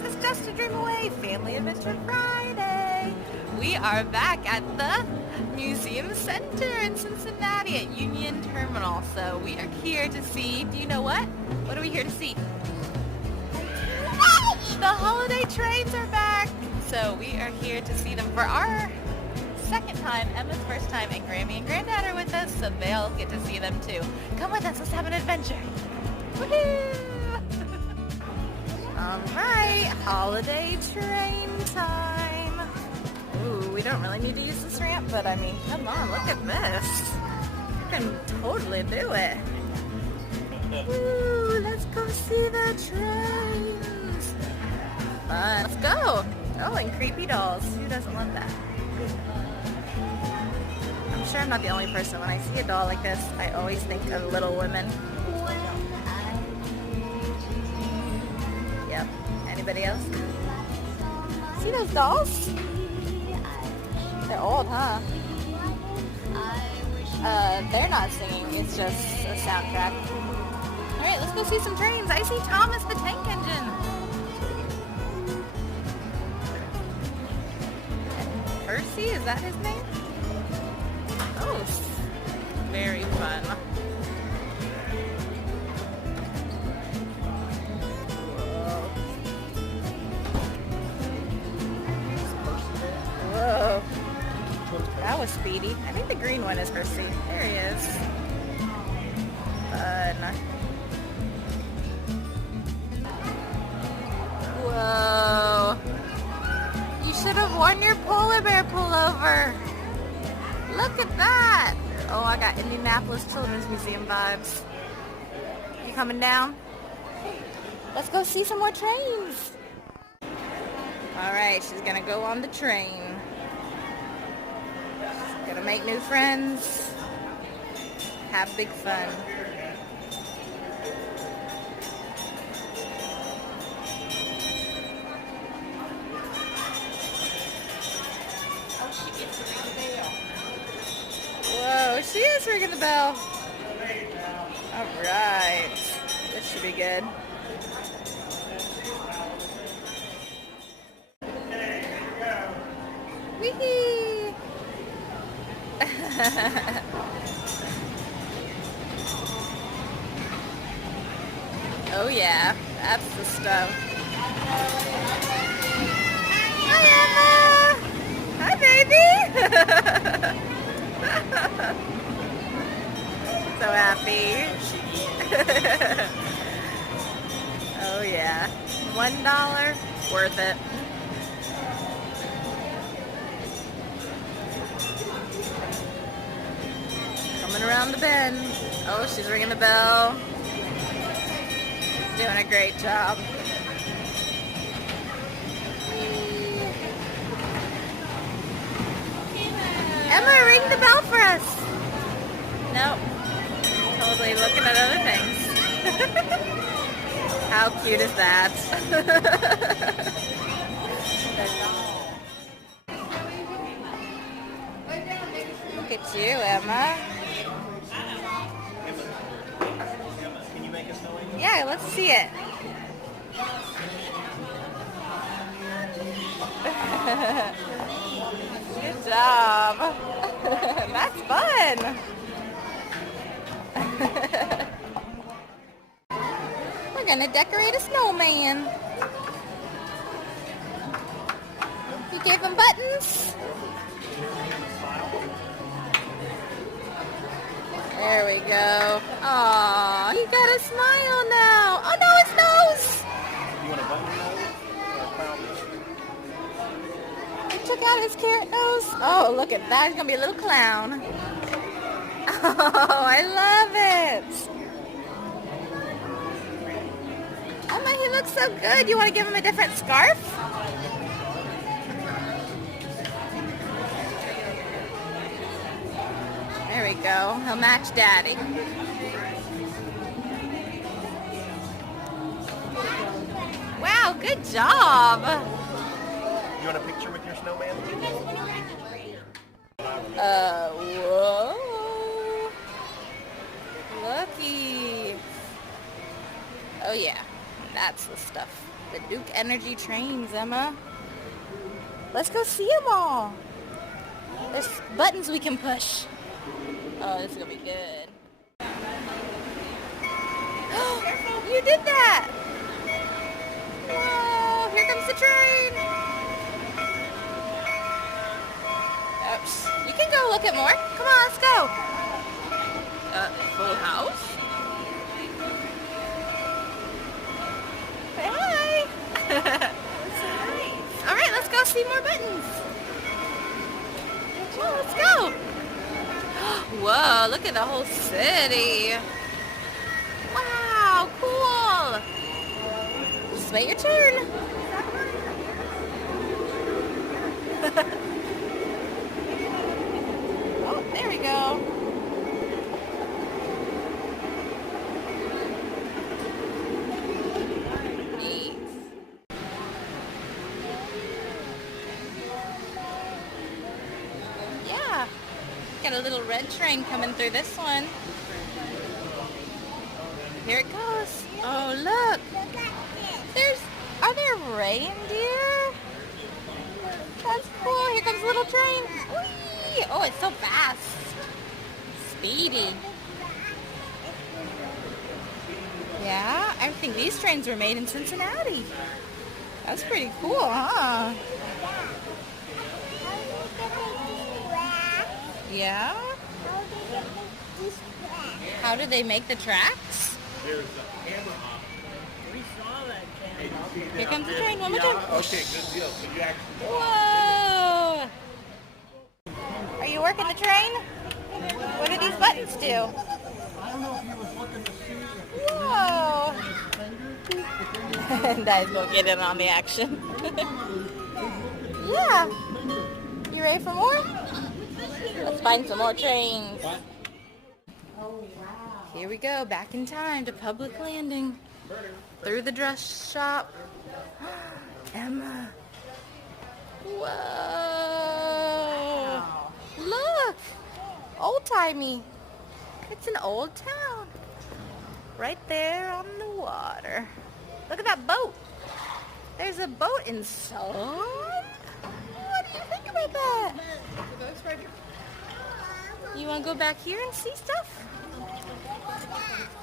This is Just a Dream Away Family Adventure Friday. We are back at the Museum Center in Cincinnati at Union Terminal. So we are here to see, do you know what? What are we here to see? The holiday trains are back. So we are here to see them for our second time, Emma's first time, and Grammy and Grandad are with us, so they'll get to see them too. Come with us, let's have an adventure. Woohoo! Alright, holiday train time. Ooh, we don't really need to use this ramp, but I mean, come on, look at this. You can totally do it. Ooh, let's go see the trains. Fun, let's go. Oh, and creepy dolls. Who doesn't love that? I'm sure I'm not the only person. When I see a doll like this, I always think of Little Women. Yep. Anybody else? See those dolls? They're old, huh? They're not singing. It's just a soundtrack. Alright, let's go see some trains. I see Thomas the Tank Engine. Percy, is that his name? Oh, very fun. Whoa. That was speedy. I think the green one is Percy. There he is. Fun. Whoa. You should have worn your polar bear pullover. Look at that. Oh, I got Indianapolis Children's Museum vibes. You coming down? Let's go see some more trains. Alright, she's gonna go on the train. She's gonna make new friends. Have big fun. Whoa, she is ringing the bell. Alright. This should be good. Wee-hee! Oh yeah, that's the stuff. Hi Emma! Hi baby! So happy. Oh yeah. $1, worth it. Coming around the bend. Oh, she's ringing the bell. She's doing a great job. Emma, ring the bell for us. Nope. Totally looking at other things. How cute is that? Look at you, Emma. Can you make us know? Yeah, let's see it. Good job. That's fun. We're gonna decorate a snowman. You gave him buttons. There we go. Aw, he got a smile now. Oh no, his nose. You want a button nose or a crown nose? He took out his carrot nose. Oh, look at that. He's gonna be a little clown. Oh, I love it. Emma, he looks so good. You want to give him a different scarf? There we go. He'll match Daddy. Wow, good job. You want a picture with your snowman? Whoa. Looky. Oh yeah, that's the stuff. The Duke Energy trains, Emma. Let's go see them all. There's buttons we can push. Oh, this is gonna be good. You did that! Whoa, here comes the train. Oops. You can go look at more. Come on, let's go. Full house? Say hi. That's so nice. All right, let's go see more buttons. Well, let's go. Whoa, look at the whole city. Wow, cool. Just wait your turn. Oh, there we go. Neat. Yeah. Got a little red train coming through this one. Here it goes. Oh, look. Are there reindeer? That's cool. Here comes a little train. Whee! Oh, it's so fast. Speedy. Yeah, I think these trains were made in Cincinnati. That's pretty cool, huh? Yeah? How do they make the tracks? There's a camera on. We saw that camera. Here comes the train. One more time. Okay, good deal. So you actually... Whoa! Are you working the train? What do these buttons do? I don't know if he was looking to see if Whoa! And Dad's gonna get in on the action. Yeah. You ready for more? Let's find some more trains. Here we go, back in time to public landing. Through the dress shop. Emma. Whoa. Look. Old-timey. It's an old town. Right there on the water. Look at that boat. There's a boat inside. What do you think about that? You want to go back here and see stuff?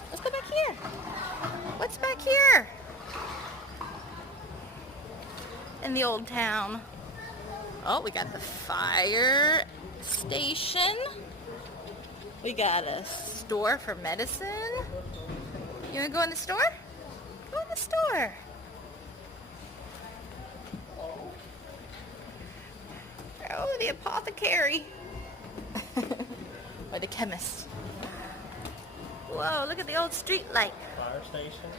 Let's go back here. What's back here? In the old town. Oh, we got the fire station. We got a store for medicine. You want to go in the store? Go in the store. Oh, the apothecary. Or the chemist. Whoa, look at the old street light. Fire station.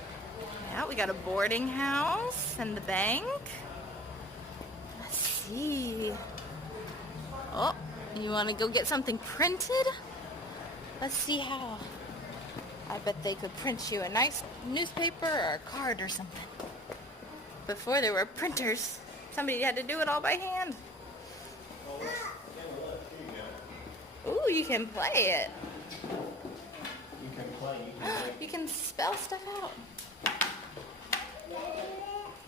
Yeah, we got a boarding house and the bank. Let's see. Oh, you want to go get something printed? Let's see how. I bet they could print you a nice newspaper or a card or something. Before there were printers, somebody had to do it all by hand. Ooh, you can play it. You can play. You can spell stuff out.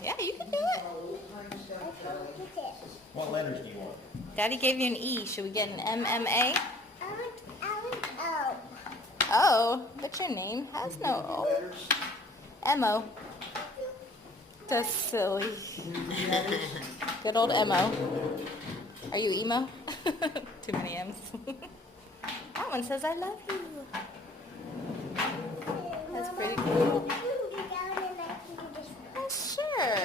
Yeah, you can do it. What letters do you want? Daddy gave you an E. Should we get an MMA? I want O. Oh, but your name has no O. M-O. That's silly. Good old M-O. Are you emo? Too many M's. That one says I love you. That's pretty cool. Oh, sure.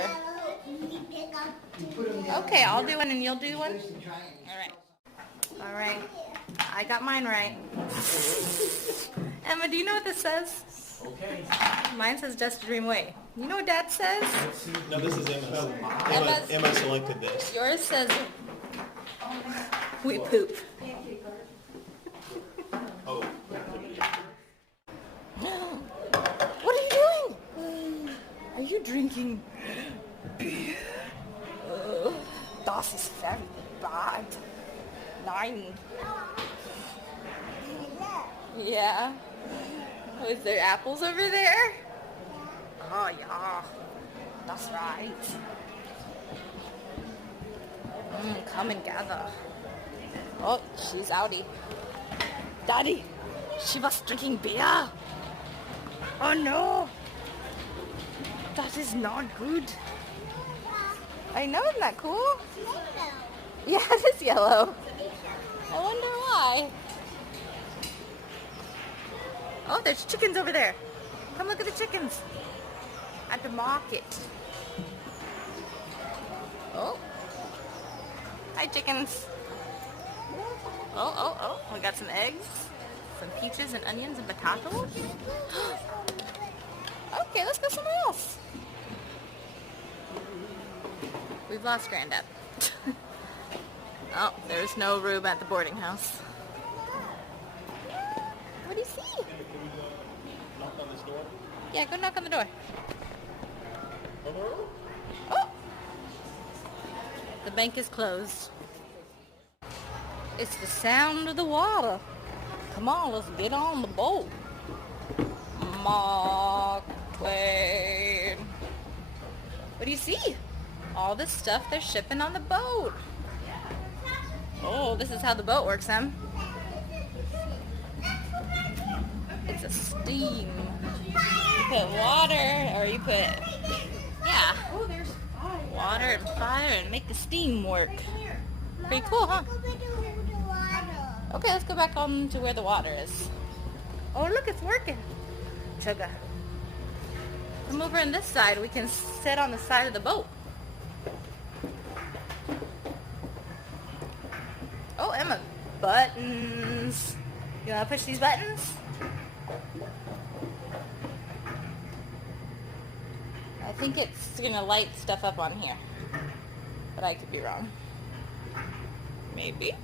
Okay, I'll do one and you'll do one? All right. I got mine right. Emma, do you know what this says? Okay. Mine says Just a Dream Away. You know what Dad says? No, this is Emma. Emma's- Emma selected this. Yours says we poop. Oh. What are you doing? Are you drinking beer? Das ist very bad. Nein. Yeah. Oh, is there apples over there? Oh, yeah. That's right. Come and gather. Oh, she's outie. Daddy, she was drinking beer. Oh no. That is not good. I know, isn't that cool? Yeah, it is yellow. I wonder why. Oh, there's chickens over there. Come look at the chickens at the market. Oh. Hi, chickens. Oh. We got some eggs, some peaches and onions and potatoes. Okay, let's go somewhere else. We've lost Grandad. Oh, there's no room at the boarding house. What do you see? Knock on this door. Yeah, go knock on the door. Oh! The bank is closed. It's the sound of the water. Come on, let's get on the boat. Mark Twain. What do you see? All this stuff they're shipping on the boat. Oh, this is how the boat works, Em. It's a steam. You put water, or you put, yeah, water and fire and make the steam work. Pretty cool, huh? Okay, let's go back on to where the water is. Oh, look, it's working. Chugga. Come over on this side. We can sit on the side of the boat. Oh, Emma, buttons. You want to push these buttons? I think it's going to light stuff up on here. But I could be wrong. Maybe.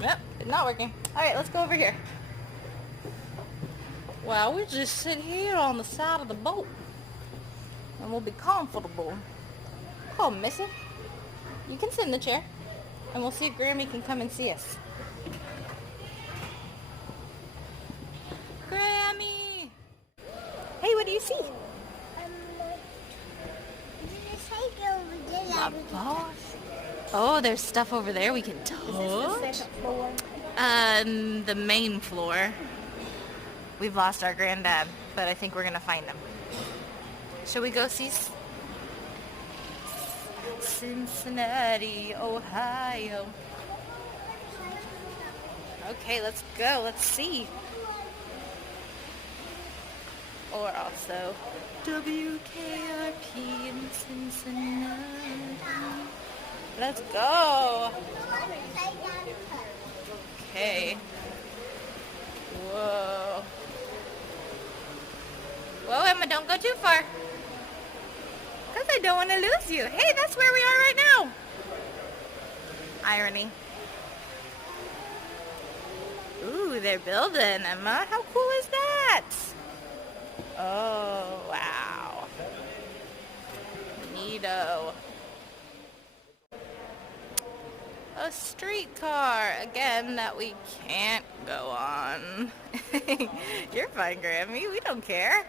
Yep, it's not working. Alright, let's go over here. Well, we just sit here on the side of the boat. And we'll be comfortable. Come on, Missy. You can sit in the chair. And we'll see if Grammy can come and see us. Grammy! Hey, what do you see? A boat. Oh, there's stuff over there we can touch. The main floor. We've lost our Grandad, but I think we're gonna find him. Shall we go see Cincinnati, Ohio? Okay, let's go. Let's see. Or also WKRP in Cincinnati. Let's go. Okay. Whoa. Whoa, Emma, don't go too far. Because I don't want to lose you. Hey, that's where we are right now. Irony. Ooh, they're building, Emma. How cool is that? Oh, wow. Neato. A streetcar, again, that we can't go on. You're fine, Grammy. We don't care.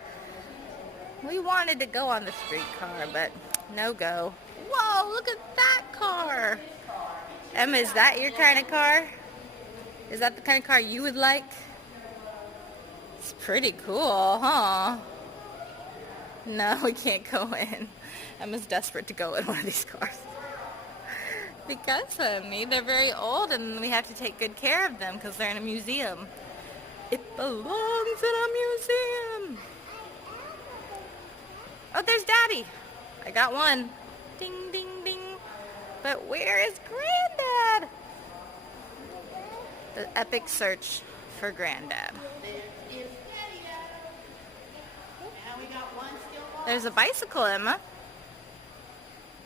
We wanted to go on the streetcar, but no go. Whoa, look at that car. Emma, is that your kind of car? Is that the kind of car you would like? It's pretty cool, huh? No, we can't go in. Emma's desperate to go in one of these cars. Because of me, they're very old and we have to take good care of them because they're in a museum. It belongs in a museum. Oh, there's Daddy. I got one. Ding, ding, ding. But where is Grandad? The epic search for Grandad. There's a bicycle, Emma.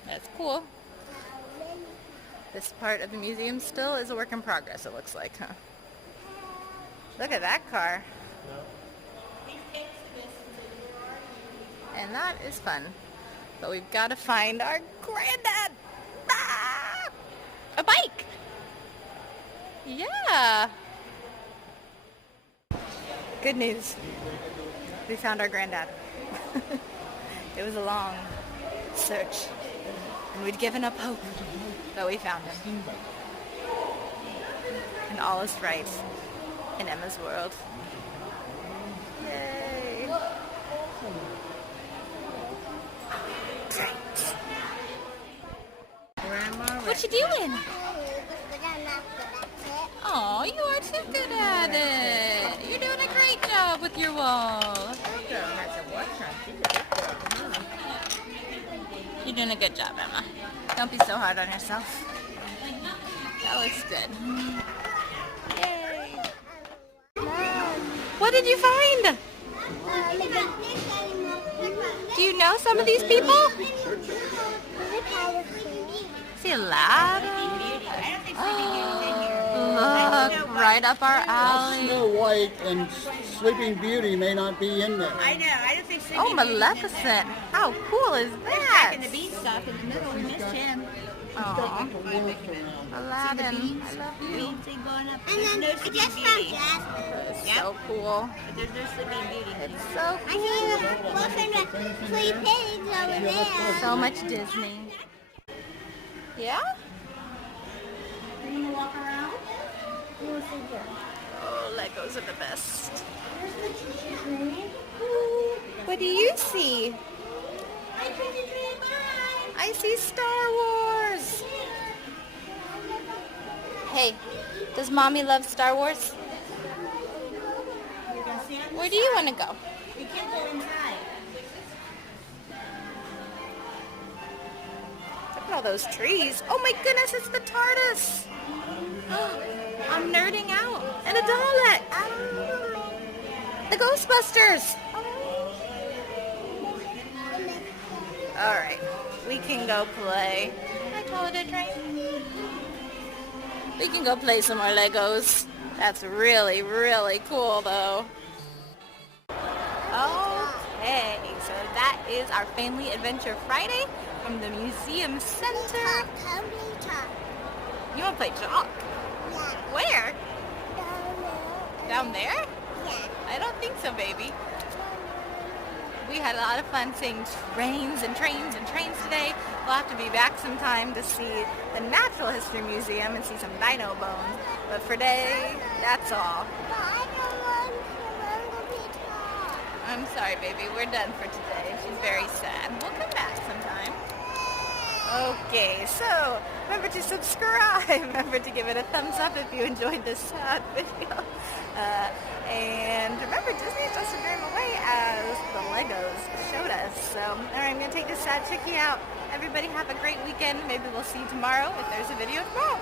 That's cool. This part of the museum still is a work in progress, it looks like, huh? Look at that car. And that is fun. But we've got to find our Grandad. Ah! A bike! Yeah! Good news. We found our Grandad. It was a long search, and we'd given up hope, but we found him. And all is right in Emma's world. Yay! What you doing? Oh, you are too good at it. You're doing a great job with your wall. You're doing a good job, Emma. Don't be so hard on yourself. That looks good. Yay! What did you find? Do you know some of these people? See a ladder? Oh, look, right up our alley. Snow White and Sleeping Beauty may not be in there. I know. I don't think. Oh, Maleficent! How cool is that? In the beanstalk in the middle, we missed him. Aw, Aladdin, I love you. Thing going up. And then There's no I Sleeping just Beauty. found Jasmine. It's so cool. But there's no Sleeping Beauty. It's so I see the closer to three pigs over there. so much Disney. Yeah? You wanna walk around? You wanna sit here? Oh, Legos are the best. What do you see? I see Star Wars. Hey, does Mommy love Star Wars? Where do you want to go? You can't go inside. Look at all those trees. Oh my goodness, it's the TARDIS. I'm nerding out. And a Dalek. The Ghostbusters. All right, we can go play. Can I call it a train? We can go play some more Legos. That's really, really cool though. Okay, so that is our Family Adventure Friday from the Museum Center. You want to play chalk? Yeah. Where? Down there. Down there? Yeah. I don't think so, baby. We had a lot of fun seeing trains and trains and trains today. We'll have to be back sometime to see the Natural History Museum and see some dino bones. But for today, that's all. But I don't want to be tall. I'm sorry, baby. We're done for today. She's very sad. We'll come back sometime. Okay, so remember to subscribe. Remember to give it a thumbs up if you enjoyed this sad video. And remember, Disney is just a dream away as the Legos showed us. So, all right, I'm going to take this sad chickie out. Everybody have a great weekend. Maybe we'll see you tomorrow if there's a video tomorrow.